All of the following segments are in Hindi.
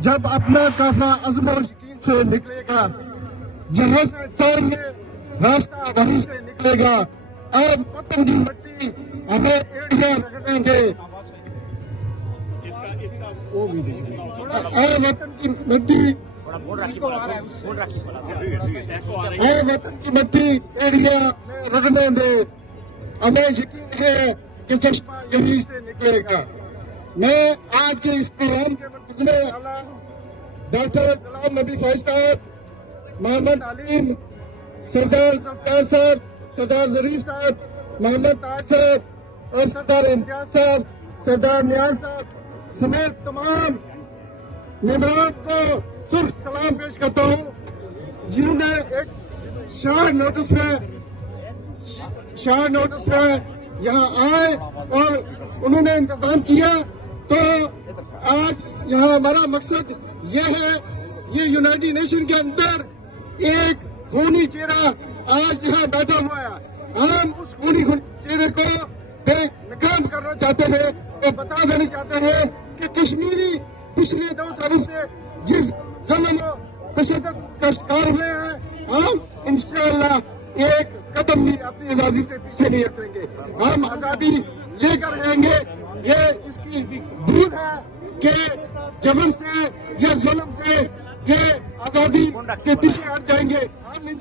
जब अपना काफिला अज़्म और यकीन से निकलेगा, जहां से चैन रास्ता वहीं से निकलेगा। अब वतन की मिट्टी हमें एड़ियां रगड़ेंगे, वतन की मिट्टी वतन की मिट्टी एड़ियां रगड़ने दे। हमें यकीन है कि चश्मा यहीं से निकलेगा। मैं आज के इस प्रोग्राम के मर्कज़ में डॉक्टर गुलाम नबी फैज़ साहब, मोहम्मद अलीम, सरदार ज़फ़र साहब, सरदार ज़रीफ साहब, मोहम्मद ताज साहब और सरदार इम्तियाज साहब, सरदार नियाज साहब समेत तमाम मेहमानों को सुर्ख सलाम पेश करता हूँ, जिन्होंने एक शार्ट नोटिस पे यहाँ आए और उन्होंने इंतजाम किया। तो आज यहाँ हमारा मकसद ये है, ये यूनाइटेड नेशन के अंदर एक खूनी चेहरा आज यहाँ बैठा हुआ है। हम उस खूनी चेहरे को बेनकाम करना चाहते हैं और बता देना चाहते हैं कि कश्मीरी पिछले 2 सालों से जिस ज़ुल्म तशद्दुद का शिकार हुए हैं, हम इंशाअल्लाह एक कदम भी अपनी आजादी से पीछे नहीं हटेंगे। हम आजादी लेकर रहेंगे। ये इसकी दूर है कि जबरन से या जुल्म से ये आजादी से पीछे हट जाएंगे। हम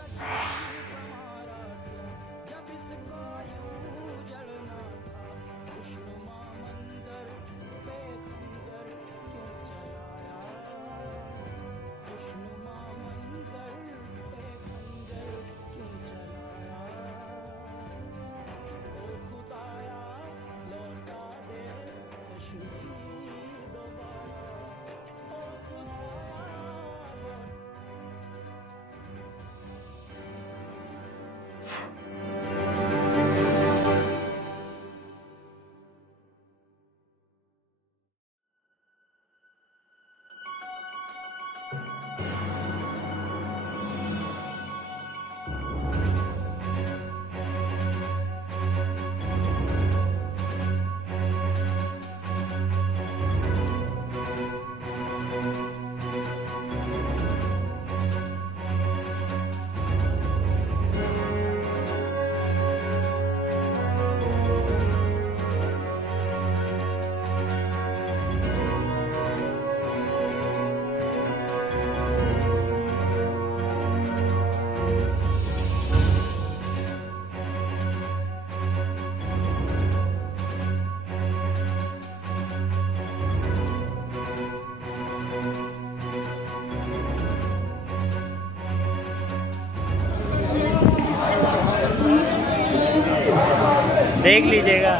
देख लीजिएगा।